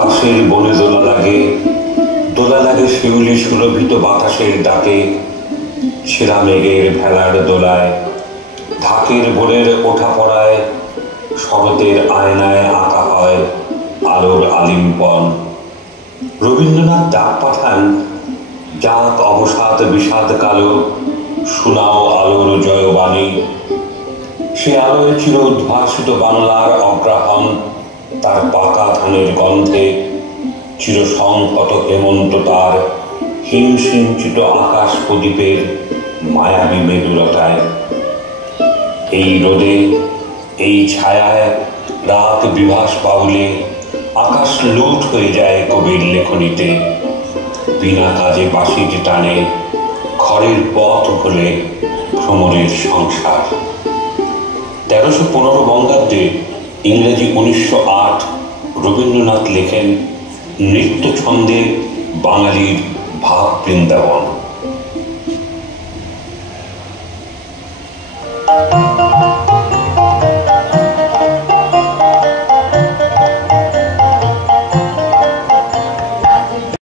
কাশের বনে দোলা লাগে শিউলি সুরভিত বাতাসের ডাকে, ছেঁড়া মেঘের ভেলার দোলায়, ঢাকের বোনের ওঠা পড়ায়, শরতের আয়নায় আঁকা হয় আলোর আলিম্পন। রবীন্দ্রনাথ ডাক পাঠান, যাক অবসাদ বিষাদ কালো, শোনাও আলোর জয়বাণী। সে আলোয় চির উদ্ভাসিত বাংলার অগ্রাহন, তার পাকা ধানের গন্ধে, চির সংহত হেমন্ত তার হিমসিঞ্চিত আকাশ প্রদীপের মায়াবী মেদুরতায়। এই রোদে, এই ছায়ায়, রাত বিভাস বাউলে, আকাশ লুট হয়ে যায় কবির লেখনীতে। বিনা কাজে বাঁশিটি টানে, খড়ের পথ ভোলে ভ্রমণের সংসার। 1315 বঙ্গাব্দে, ইংরেজি 1908, রবীন্দ্রনাথ লেখেন নৃত্য ছন্দে বাঙালির ভাব বৃন্দাবন।